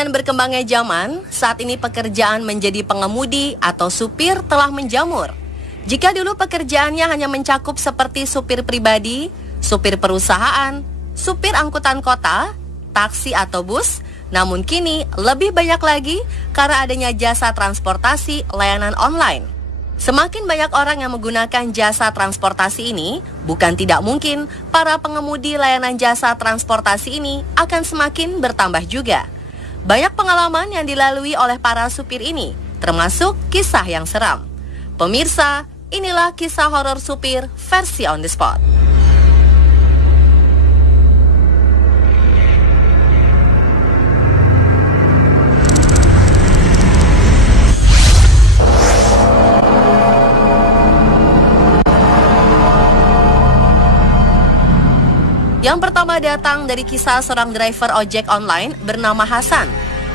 Dengan berkembangnya zaman, saat ini pekerjaan menjadi pengemudi atau supir telah menjamur. Jika dulu pekerjaannya hanya mencakup seperti supir pribadi, supir perusahaan, supir angkutan kota, taksi atau bus, namun kini lebih banyak lagi karena adanya jasa transportasi layanan online. Semakin banyak orang yang menggunakan jasa transportasi ini, bukan tidak mungkin para pengemudi layanan jasa transportasi ini akan semakin bertambah juga. Banyak pengalaman yang dilalui oleh para supir ini, termasuk kisah yang seram. Pemirsa, inilah kisah horor supir versi on the spot. Yang pertama datang dari kisah seorang driver ojek online bernama Hasan.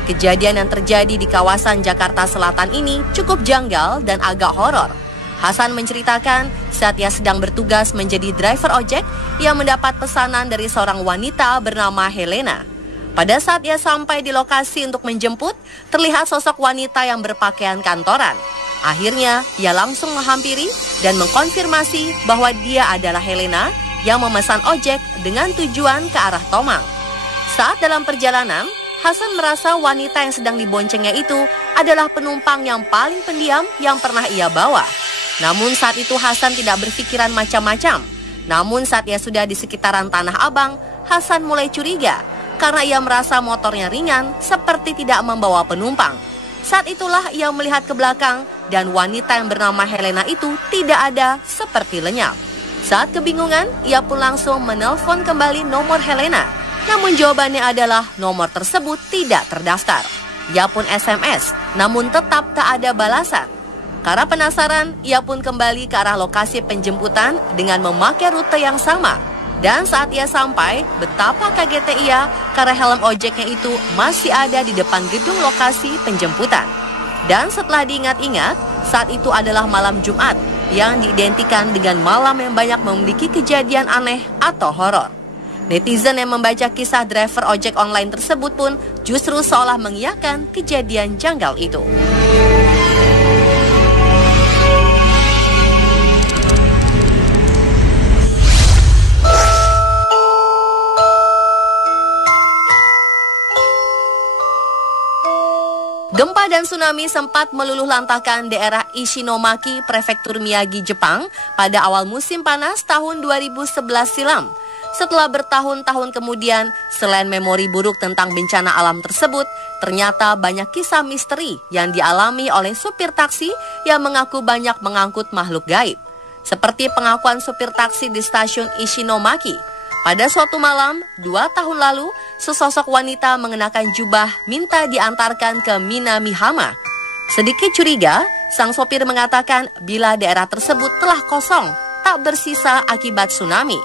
Kejadian yang terjadi di kawasan Jakarta Selatan ini cukup janggal dan agak horor. Hasan menceritakan saat ia sedang bertugas menjadi driver ojek, ia mendapat pesanan dari seorang wanita bernama Helena. Pada saat ia sampai di lokasi untuk menjemput, terlihat sosok wanita yang berpakaian kantoran. Akhirnya, ia langsung menghampiri dan mengkonfirmasi bahwa dia adalah Helena yang memesan ojek dengan tujuan ke arah Tomang. Saat dalam perjalanan, Hasan merasa wanita yang sedang diboncengnya itu adalah penumpang yang paling pendiam yang pernah ia bawa. Namun saat itu Hasan tidak berpikiran macam-macam. Namun saat ia sudah di sekitaran Tanah Abang, Hasan mulai curiga karena ia merasa motornya ringan seperti tidak membawa penumpang. Saat itulah ia melihat ke belakang dan wanita yang bernama Helena itu tidak ada, seperti lenyap. Saat kebingungan, ia pun langsung menelpon kembali nomor Helena. Namun jawabannya adalah nomor tersebut tidak terdaftar. Ia pun SMS, namun tetap tak ada balasan. Karena penasaran, ia pun kembali ke arah lokasi penjemputan dengan memakai rute yang sama. Dan saat ia sampai, betapa kagetnya ia karena helm ojeknya itu masih ada di depan gedung lokasi penjemputan. Dan setelah diingat-ingat, saat itu adalah malam Jumat, yang diidentikan dengan malam yang banyak memiliki kejadian aneh atau horor. Netizen yang membaca kisah driver ojek online tersebut pun justru seolah mengiyakan kejadian janggal itu. Gempa dan tsunami sempat meluluhlantahkan daerah Ishinomaki, Prefektur Miyagi, Jepang pada awal musim panas tahun 2011 silam. Setelah bertahun-tahun kemudian, selain memori buruk tentang bencana alam tersebut, ternyata banyak kisah misteri yang dialami oleh supir taksi yang mengaku banyak mengangkut makhluk gaib. Seperti pengakuan supir taksi di stasiun Ishinomaki. Pada suatu malam, 2 tahun lalu, sesosok wanita mengenakan jubah minta diantarkan ke Minamihama. Sedikit curiga, sang sopir mengatakan bila daerah tersebut telah kosong, tak bersisa akibat tsunami.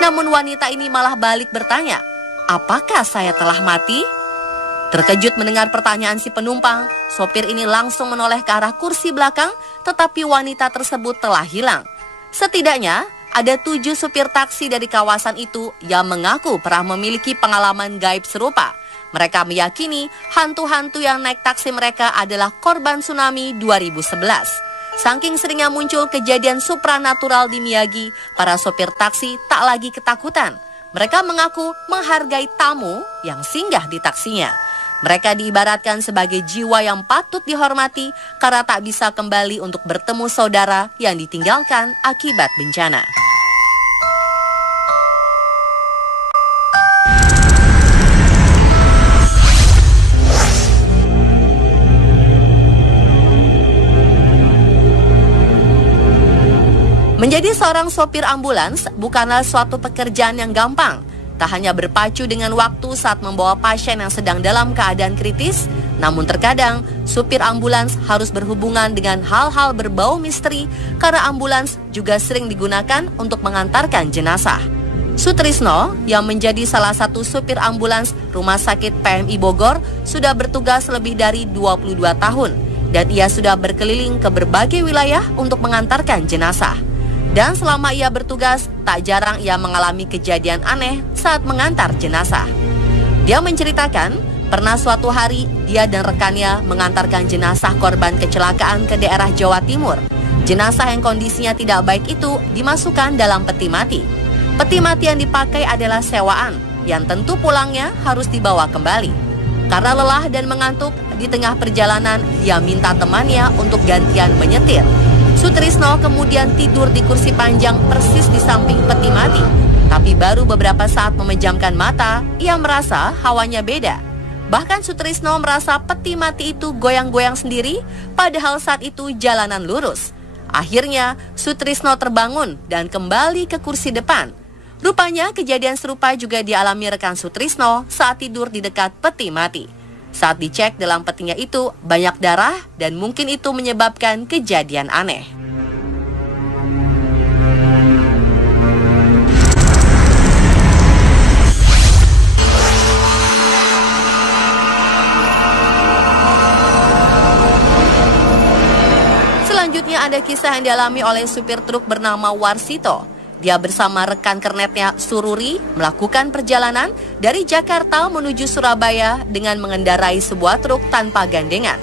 Namun wanita ini malah balik bertanya, apakah saya telah mati? Terkejut mendengar pertanyaan si penumpang, sopir ini langsung menoleh ke arah kursi belakang, tetapi wanita tersebut telah hilang. Setidaknya, ada 7 supir taksi dari kawasan itu yang mengaku pernah memiliki pengalaman gaib serupa. Mereka meyakini hantu-hantu yang naik taksi mereka adalah korban tsunami 2011. Saking seringnya muncul kejadian supranatural di Miyagi, para sopir taksi tak lagi ketakutan. Mereka mengaku menghargai tamu yang singgah di taksinya. Mereka diibaratkan sebagai jiwa yang patut dihormati karena tak bisa kembali untuk bertemu saudara yang ditinggalkan akibat bencana. Menjadi seorang sopir ambulans bukanlah suatu pekerjaan yang gampang. Tak hanya berpacu dengan waktu saat membawa pasien yang sedang dalam keadaan kritis, namun terkadang supir ambulans harus berhubungan dengan hal-hal berbau misteri karena ambulans juga sering digunakan untuk mengantarkan jenazah. Sutrisno yang menjadi salah satu supir ambulans Rumah Sakit PMI Bogor sudah bertugas lebih dari 22 tahun dan ia sudah berkeliling ke berbagai wilayah untuk mengantarkan jenazah. Dan selama ia bertugas, tak jarang ia mengalami kejadian aneh saat mengantar jenazah. Dia menceritakan Pernah suatu hari, dia dan rekannya mengantarkan jenazah korban kecelakaan ke daerah Jawa Timur. Jenazah yang kondisinya tidak baik itu dimasukkan dalam peti mati. Peti mati yang dipakai adalah sewaan, yang tentu pulangnya harus dibawa kembali. Karena lelah dan mengantuk, di tengah perjalanan dia minta temannya untuk gantian menyetir. Sutrisno kemudian tidur di kursi panjang persis di samping peti mati. Tapi baru beberapa saat memejamkan mata, ia merasa hawanya beda. Bahkan Sutrisno merasa peti mati itu goyang-goyang sendiri, padahal saat itu jalanan lurus. Akhirnya Sutrisno terbangun dan kembali ke kursi depan. Rupanya kejadian serupa juga dialami rekan Sutrisno saat tidur di dekat peti mati. Saat dicek dalam petinya itu banyak darah dan mungkin itu menyebabkan kejadian aneh. Selanjutnya ada kisah yang dialami oleh supir truk bernama Warsito. Dia bersama rekan kernetnya Sururi melakukan perjalanan dari Jakarta menuju Surabaya dengan mengendarai sebuah truk tanpa gandengan.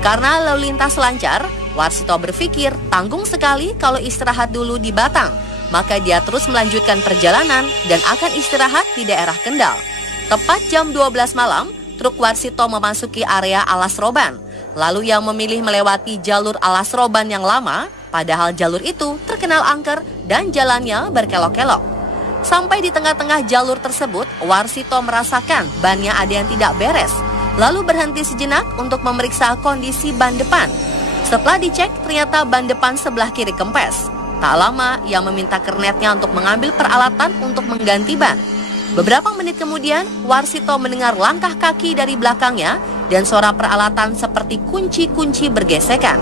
Karena lalu lintas lancar, Warsito berpikir tanggung sekali kalau istirahat dulu di Batang. Maka dia terus melanjutkan perjalanan dan akan istirahat di daerah Kendal. Tepat jam 12 malam, truk Warsito memasuki area Alas Roban. Lalu yang memilih melewati jalur Alas Roban yang lama, padahal jalur itu terkenal angker dan jalannya berkelok-kelok. Sampai di tengah-tengah jalur tersebut, Warsito merasakan bannya ada yang tidak beres. Lalu berhenti sejenak untuk memeriksa kondisi ban depan. Setelah dicek, ternyata ban depan sebelah kiri kempes. Tak lama, ia meminta kernetnya untuk mengambil peralatan untuk mengganti ban. Beberapa menit kemudian, Warsito mendengar langkah kaki dari belakangnya dan suara peralatan seperti kunci-kunci bergesekan.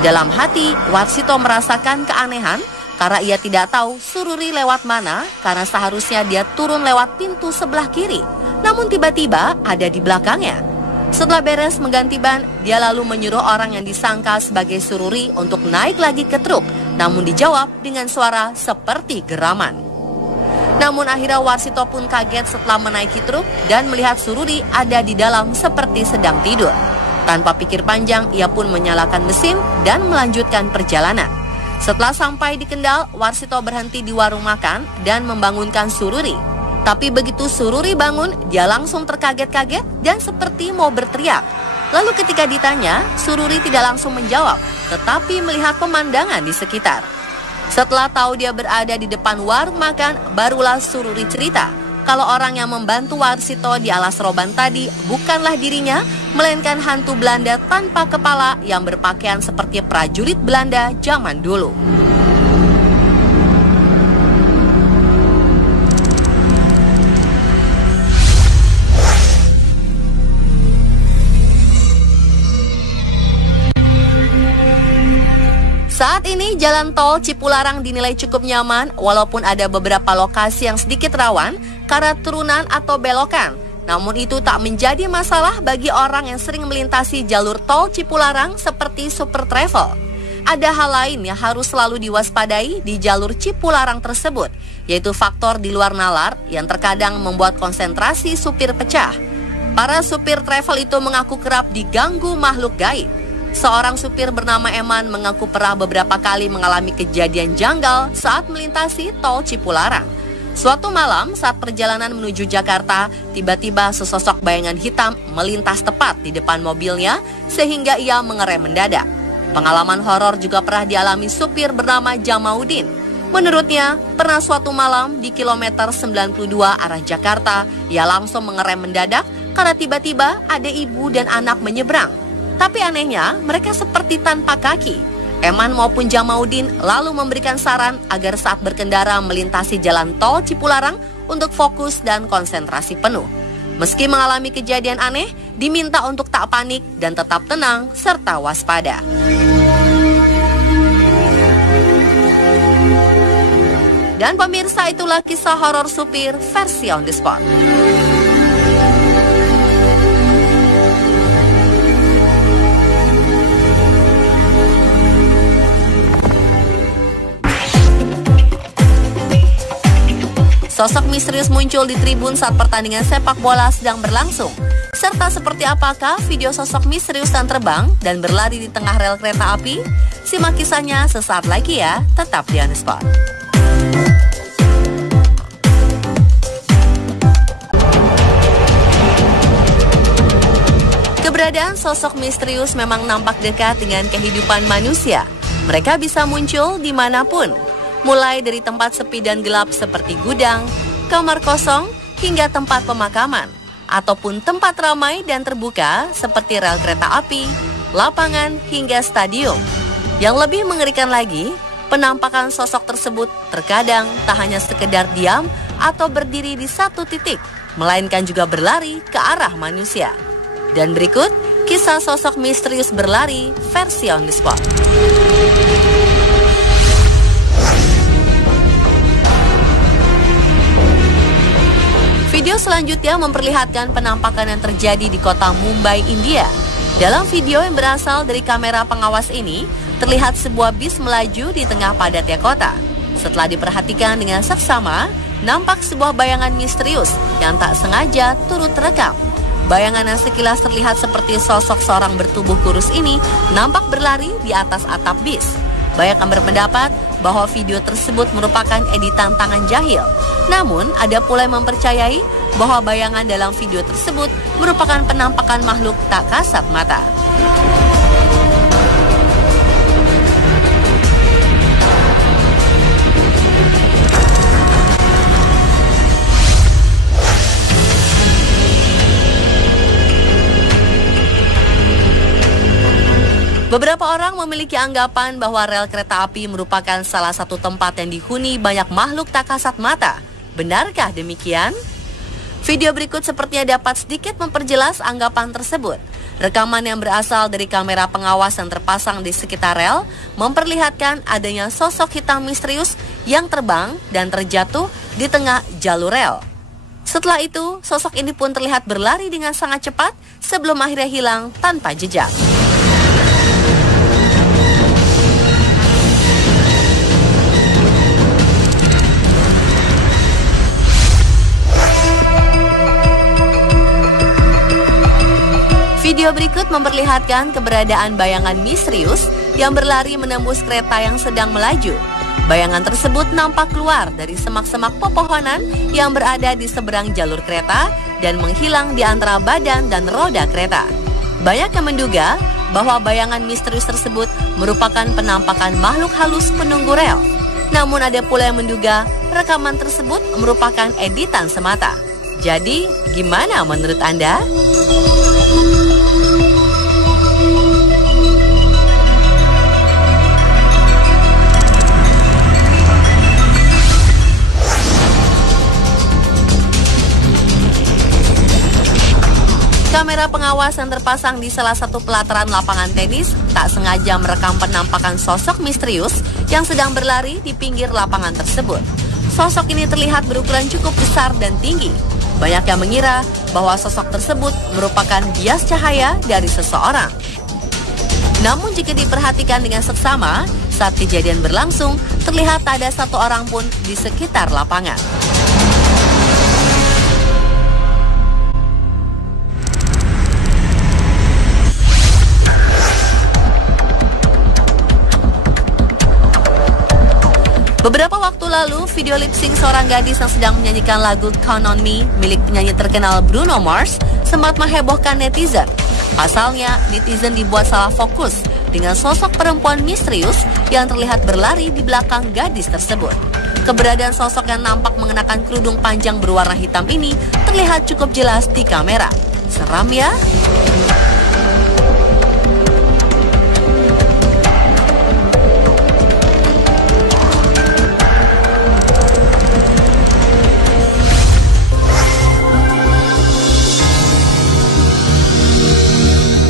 Dalam hati, Warsito merasakan keanehan karena ia tidak tahu Sururi lewat mana karena seharusnya dia turun lewat pintu sebelah kiri. Namun tiba-tiba ada di belakangnya. Setelah beres mengganti ban, dia lalu menyuruh orang yang disangka sebagai Sururi untuk naik lagi ke truk. Namun dijawab dengan suara seperti geraman. Namun akhirnya Warsito pun kaget setelah menaiki truk dan melihat Sururi ada di dalam seperti sedang tidur. Tanpa pikir panjang, ia pun menyalakan mesin dan melanjutkan perjalanan. Setelah sampai di Kendal, Warsito berhenti di warung makan dan membangunkan Sururi. Tapi begitu Sururi bangun, dia langsung terkaget-kaget dan seperti mau berteriak. Lalu ketika ditanya, Sururi tidak langsung menjawab, tetapi melihat pemandangan di sekitar. Setelah tahu dia berada di depan warung makan, barulah Sururi cerita kalau orang yang membantu Warsito di Alas Roban tadi bukanlah dirinya, melainkan hantu Belanda tanpa kepala yang berpakaian seperti prajurit Belanda zaman dulu. Saat ini jalan tol Cipularang dinilai cukup nyaman walaupun ada beberapa lokasi yang sedikit rawan karena turunan atau belokan. Namun itu tak menjadi masalah bagi orang yang sering melintasi jalur tol Cipularang seperti Super Travel. Ada hal lain yang harus selalu diwaspadai di jalur Cipularang tersebut, yaitu faktor di luar nalar yang terkadang membuat konsentrasi supir pecah. Para supir travel itu mengaku kerap diganggu makhluk gaib. Seorang supir bernama Eman mengaku pernah beberapa kali mengalami kejadian janggal saat melintasi tol Cipularang. Suatu malam saat perjalanan menuju Jakarta, tiba-tiba sesosok bayangan hitam melintas tepat di depan mobilnya sehingga ia mengerem mendadak. Pengalaman horor juga pernah dialami supir bernama Jamaudin. Menurutnya, pernah suatu malam di kilometer 92 arah Jakarta, ia langsung mengerem mendadak karena tiba-tiba ada ibu dan anak menyeberang. Tapi anehnya, mereka seperti tanpa kaki. Eman maupun Jamaudin lalu memberikan saran agar saat berkendara melintasi jalan tol Cipularang untuk fokus dan konsentrasi penuh. Meski mengalami kejadian aneh, diminta untuk tak panik dan tetap tenang serta waspada. Dan pemirsa, itulah kisah horor supir versi on the spot. Sosok misterius muncul di tribun saat pertandingan sepak bola sedang berlangsung. Serta seperti apakah video sosok misterius yang terbang dan berlari di tengah rel kereta api? Simak kisahnya sesaat lagi ya, tetap di On The Spot. Keberadaan sosok misterius memang nampak dekat dengan kehidupan manusia. Mereka bisa muncul dimanapun, mulai dari tempat sepi dan gelap seperti gudang, kamar kosong, hingga tempat pemakaman, ataupun tempat ramai dan terbuka seperti rel kereta api, lapangan, hingga stadium. Yang lebih mengerikan lagi, penampakan sosok tersebut terkadang tak hanya sekedar diam atau berdiri di satu titik, melainkan juga berlari ke arah manusia. Dan berikut, kisah sosok misterius berlari versi On The Spot. Video selanjutnya memperlihatkan penampakan yang terjadi di kota Mumbai, India. Dalam video yang berasal dari kamera pengawas ini, terlihat sebuah bis melaju di tengah padatnya kota. Setelah diperhatikan dengan seksama, nampak sebuah bayangan misterius yang tak sengaja turut terekam. Bayangan yang sekilas terlihat seperti sosok seorang bertubuh kurus ini nampak berlari di atas atap bis. Banyak yang berpendapat bahwa video tersebut merupakan editan tangan jahil. Namun, ada pula yang mempercayai bahwa bayangan dalam video tersebut merupakan penampakan makhluk tak kasat mata. Beberapa orang memiliki anggapan bahwa rel kereta api merupakan salah satu tempat yang dihuni banyak makhluk tak kasat mata. Benarkah demikian? Video berikut sepertinya dapat sedikit memperjelas anggapan tersebut. Rekaman yang berasal dari kamera pengawas yang terpasang di sekitar rel memperlihatkan adanya sosok hitam misterius yang terbang dan terjatuh di tengah jalur rel. Setelah itu, sosok ini pun terlihat berlari dengan sangat cepat sebelum akhirnya hilang tanpa jejak. Video berikut memperlihatkan keberadaan bayangan misterius yang berlari menembus kereta yang sedang melaju. Bayangan tersebut nampak keluar dari semak-semak pepohonan yang berada di seberang jalur kereta dan menghilang di antara badan dan roda kereta. Banyak yang menduga bahwa bayangan misterius tersebut merupakan penampakan makhluk halus penunggu rel. Namun ada pula yang menduga rekaman tersebut merupakan editan semata. Jadi, gimana menurut Anda? Kamera pengawas yang terpasang di salah satu pelataran lapangan tenis tak sengaja merekam penampakan sosok misterius yang sedang berlari di pinggir lapangan tersebut. Sosok ini terlihat berukuran cukup besar dan tinggi. Banyak yang mengira bahwa sosok tersebut merupakan bias cahaya dari seseorang. Namun jika diperhatikan dengan seksama, saat kejadian berlangsung, terlihat tak ada satu orang pun di sekitar lapangan. Beberapa waktu lalu, video lip-sync seorang gadis yang sedang menyanyikan lagu Count On Me milik penyanyi terkenal Bruno Mars sempat menghebohkan netizen. Pasalnya, netizen dibuat salah fokus dengan sosok perempuan misterius yang terlihat berlari di belakang gadis tersebut. Keberadaan sosok yang nampak mengenakan kerudung panjang berwarna hitam ini terlihat cukup jelas di kamera. Seram ya?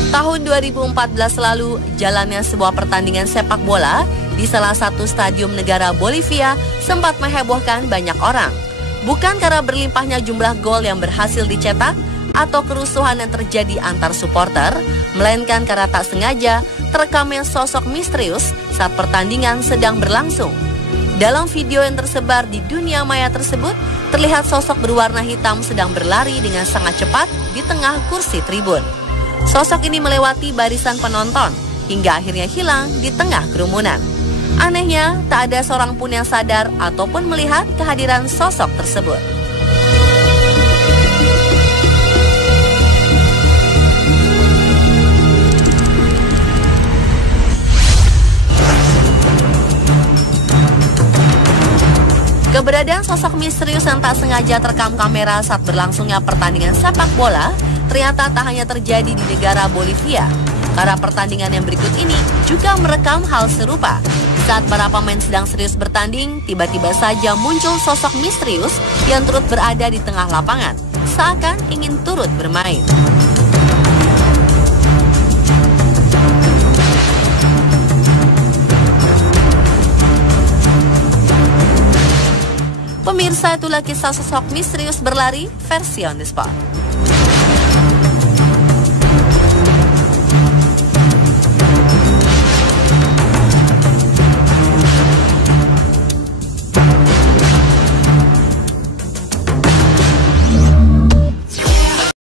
Tahun 2014 lalu, jalannya sebuah pertandingan sepak bola di salah satu stadium negara Bolivia sempat menghebohkan banyak orang. Bukan karena berlimpahnya jumlah gol yang berhasil dicetak atau kerusuhan yang terjadi antar supporter, melainkan karena tak sengaja terekamnya sosok misterius saat pertandingan sedang berlangsung. Dalam video yang tersebar di dunia maya tersebut, terlihat sosok berwarna hitam sedang berlari dengan sangat cepat di tengah kursi tribun. Sosok ini melewati barisan penonton hingga akhirnya hilang di tengah kerumunan. Anehnya, tak ada seorang pun yang sadar ataupun melihat kehadiran sosok tersebut. Keberadaan sosok misterius yang tak sengaja terekam kamera saat berlangsungnya pertandingan sepak bola ternyata tak hanya terjadi di negara Bolivia. Karena pertandingan yang berikut ini juga merekam hal serupa. Saat para pemain sedang serius bertanding, tiba-tiba saja muncul sosok misterius yang turut berada di tengah lapangan, seakan ingin turut bermain. Pemirsa, itulah kisah sosok misterius berlari versi On The Spot.